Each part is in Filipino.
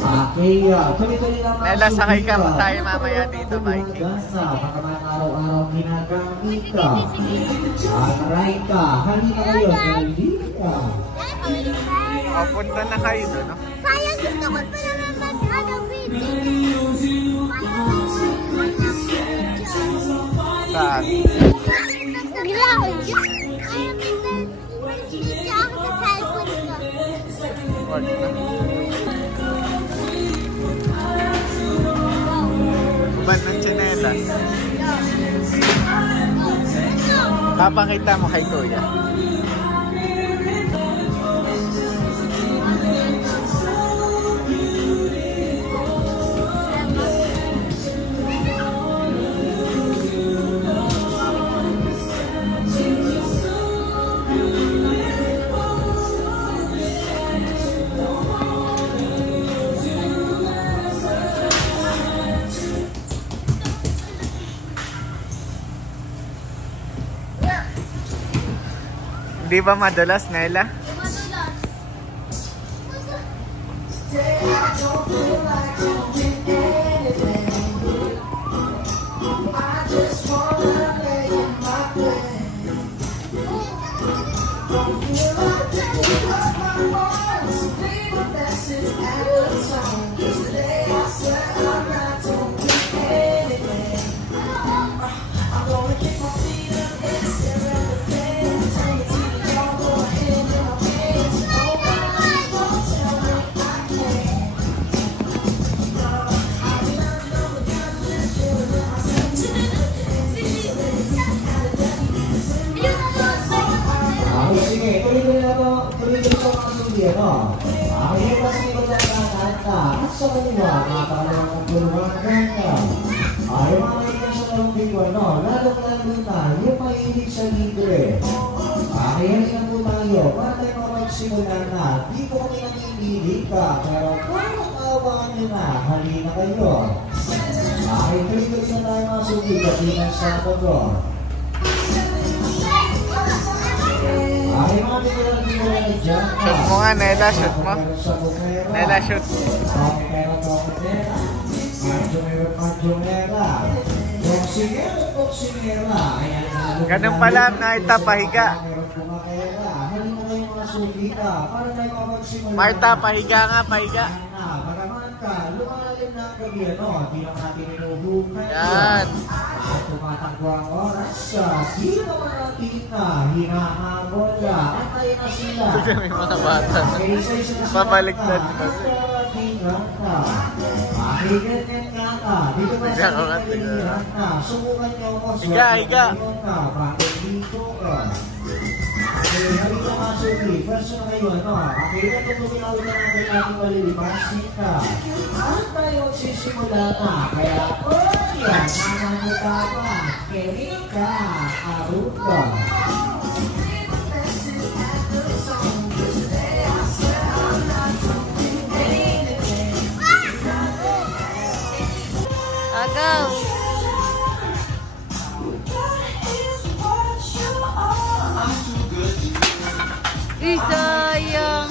Okay, tuloy-tuloy lang Nela, sakay ka pa tayo mamaya dito, Mikey. Pagkaman araw-araw ginagamit ka. Aray ka, halina kayo, halina. O, punta na kayo doon, no? Sayang, gusto ko pa naman mag-video. Saan? Bigla ako dyan. Ayaw mag-video ako sa cellphone ko. Wag na. Ubad ng tsinelas. Papakita mo kay Kuya. Di ba madalas, Nela? Simula na, di ko kami nanginili ka, pero kung maawakan nyo na, halina kayo. Tuloy-tuloy na tayo mga sugi, katinang sa bago. Mga dito na dyan. Shoot mo nga, Nela, shoot mo. Nela, shoot. Ganun pala, Marta, pahiga. Marta, pahiga nga, pahiga. Yan. Tumatakbo ang oras siya. Sino man natin na hinahabol niya. Antayin na sila. Ito may mga bata. Pabaliktad na siya. Makiganyan nga ka. Dito ba sa pinagalihan na? Subukan niyo mo. Higa, higa. Bakit dito ka? Halika mga sugi. First na kayo, ano? Makikita tutuloy na una natin natin malilipasin ka. At tayo sisimula na. Kaya, yan, mamamuta pa. Kerika, Aruga. Agaw! Sayang!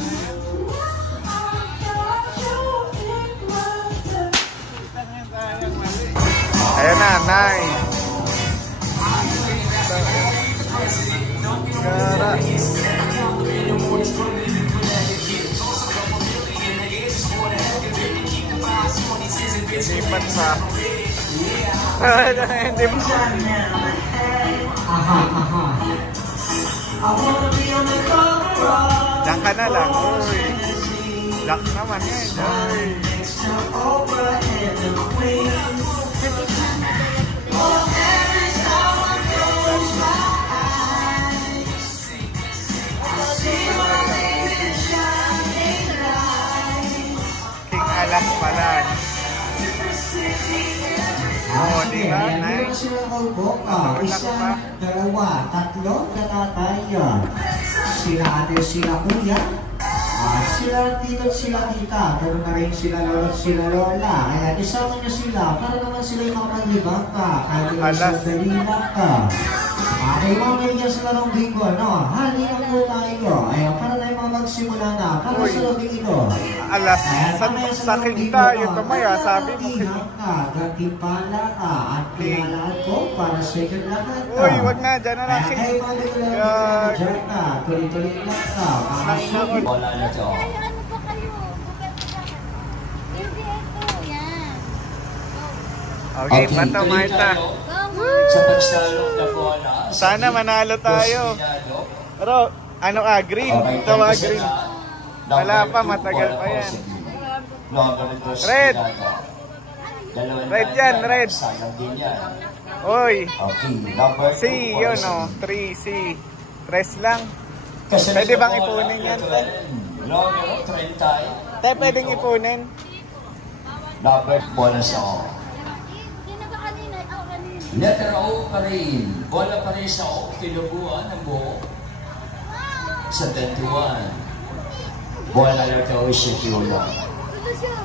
Ayan na, nice. Gara. Lipat pa. Hindi mo. Diyan ka na lang. Uy. Lock naman yan. Uy. King Alas pala. Oh, di ba? Nice. Isa, dalawa, tatlo, natatayan. Sila ate, sila kuya. Sila dito, sila tita. Ganoon na rin sila lolo, sila lola. Ayan, isama nyo sila para naman sila yung makapaglibang ka. Kahit yung isang dalina ka. Okay, mga kaibigan sila ng bingo, no? Halina po tayo. Ayan, para tayo mga magsimula na. Kamusulog ito. Alas, sa tayo tumaya, sabi mo. Kakipala ka at kailangan ko para second lakad ka. Uy, wag na, dyan na lang. Kaya kayo dyan ka, tuloy-tuloy lang ka. Bola na to. Ay, ano ba kayo? Hindi ito. Yan. Okay, bato, Marta. Sa pagsalong na bola. Sana manalo tayo. Pero, ano ka, green? Ito mga green. Wala pa, matagal pa yan. Red. Red yan, red. Sayang din yan. Uy, Okay, number 2. C, yun o. 3C. Tres lang. Pwede bang ipunin yan, Te? Numero 30. Te, pwedeng ipunin? Number bola sa O. Sino ba kanina? Oh, kanina. Letter O pa rin. Bola pa rin sa O. Tinubuan ng buo. Sa 21. Bola letter O siya kiula. Ito siya.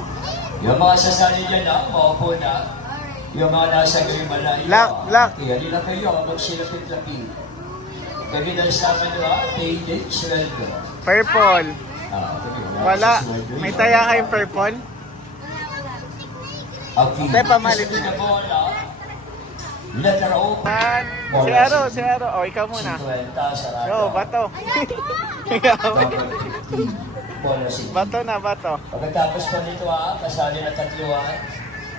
Yung mga sasali dyan na, maupo na. Yung mga nasa Grimala. Lock. Kaya nila kayo, magsilapit-lapit. Kaya dahil sa akin nila, payday, sweldo. Purple. Wala. May taya kayong purple? Okay. Te, pamalit Kasi na bola. Letter O. Si Aro. O, ikaw muna. 50 sarado. Go, bato. Number 15. Bola si Bato na, bato. pagkatapos pa nito kasali na tatluan.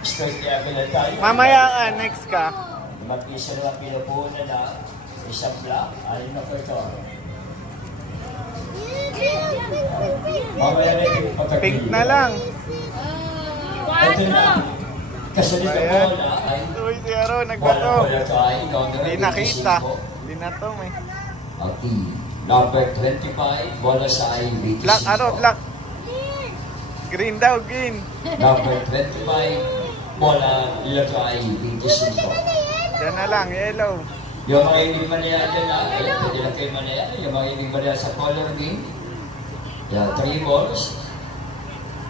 Straight diagonal tayo. Mamaya next ka. Mag-isa naman pinupunan na. Isang block. Alin na po ito. Mamaya na yung pagkakili. Pink na lang. Ito na. Kasunod na Ayan. bola ay Uy, si Aro, bola nagbato. bola tayo. Hindi nakita. Hindi na to, may. Okay. Number 25. Bola sa I-25. Black, Aro, black. Green daw, green. Number 25. Bola letter I-25. Diyan na lang, yellow. Yung mga hindi manaya dyan na, pwede lang kayo manaya. Yung mga hindi manaya sa color game. Yeah, 3 balls.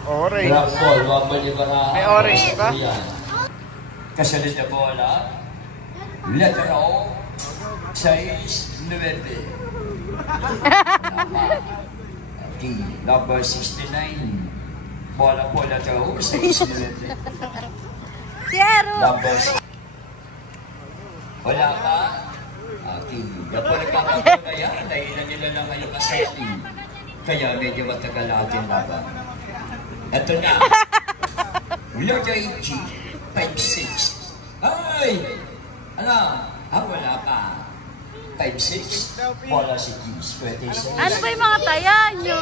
Orange. Black ball, 1 ball ibara. May orange ba? Kasunod na bola. Letter O. Size 9. Okay, number 69. Bola po letter O. Size 9. Zero. Number 6. Wala ka? Okay. Kapag nagkakaroon na yan, dahilan nila lang ngayon kasali. Kaya medyo matagal natin laban. Ito na. Letter G. 5-6. Ay! Ano? Wala pa. 5-6. Bola si Keys. 26. Ano ba yung mga taya nyo?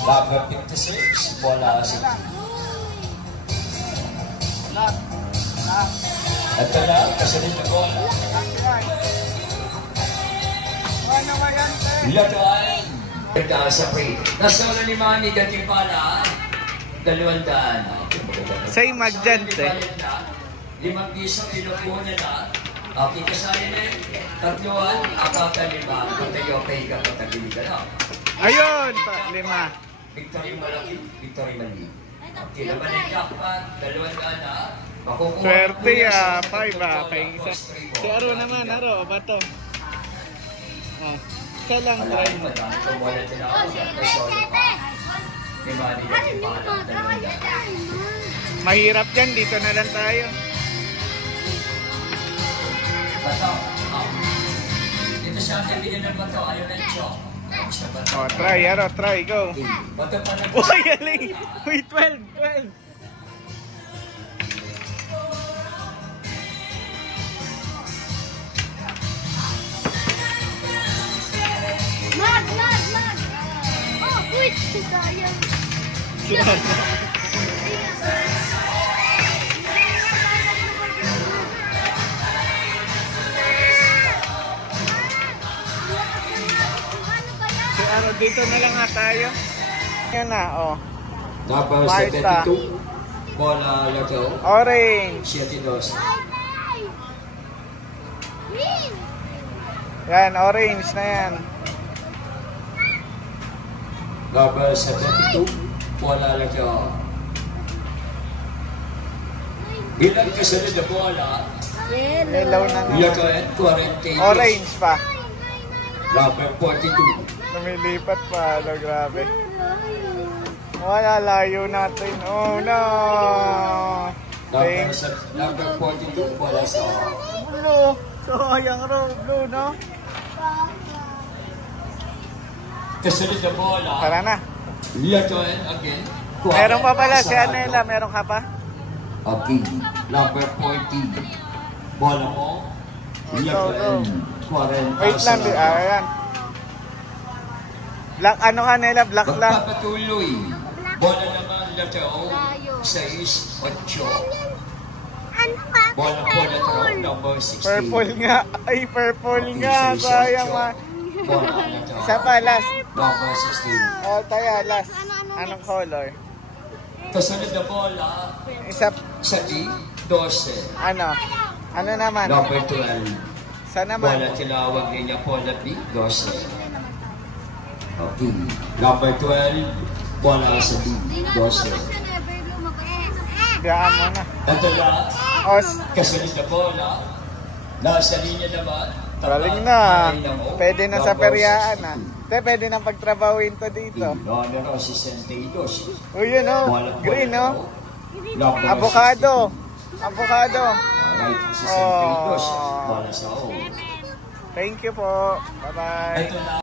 Number 56. Bola si Keys. Ito na. Kasunod na bola. Letter I. Sa pre. Nasa wala ni Manny dating pala. 200. Say Magdante. 5 piso inupunan na. Okay, kasali na yun. 3, 4, 5. Kung tayo pay ka, patagili ka na. Ayun, 5. Victory malaki, victory mali. Okay, naman yung jackpot. 200 na. Makukuha. Swerte 5 Pahing isa. Si Aro naman, Aro, bato. Oh, isa lang, Wala try yung mo. madami. Tumula din ako. Solo pa. Ni Manny dating pala. 200. Mahirap yan, dito na lang tayo. Bato. Dito siya ang kaibigan ng bato. Ayaw na yung chok. Siya bato. Oh, try, Aro, try, go. Bato pa na. Uy, galing! Uy, 12. Mag! Oh, wait! Sayang. Si Aro, dito na lang nga tayo. Yan na, oh. Number Marta. 72. Bola letter O. Orange. 72. Green! Yan, orange na yan. Number 72. Bola letter O. Ilang kasunod na bola? Yellow na nga. Letter N. 40. Orange pa. Number 42. Lumilipat pa. Ano, grabe. Wala, layo natin. Oh, no. Thanks. Number 42, wala sa Blue. Sayang raw, blue, no? kasunod na bola. Tara na. Letter again. Meron pa pala si Anela. Meron ka pa? Okay. Number 40. Bola mo. Letter 40. Wait lang. Ayan. Black, ano ka nila? Black lang. Magpapatuloy. Bola naman, letter O. 6, 8. Ano ba? Bola po, letter O, number 16. Purple nga. Ay, purple nga. Sayang ma. Bola, letter O. Isa pa, last. Number 16. Oh, tayo, last. Anong color? Kasunod na bola Isa, sa D, 12. ano? Ano naman? Number 12. Sa naman? Bola tinawag niya bola B, 12. Okay. Number 12. Bola sa D, 12. Biyaan mo na. Ito na. Os. Kasunod na bola. Nasa linya naman. Galing na. Pwede na sa peryaan na. Te, pwede na pagtrabahuin to dito. No, si Centeidos. O yun o. Green o. Number Avocado. Avocado. 16. Alright, si Centeidos. Bola sa O. Thank you po. Bye-bye. Ito na.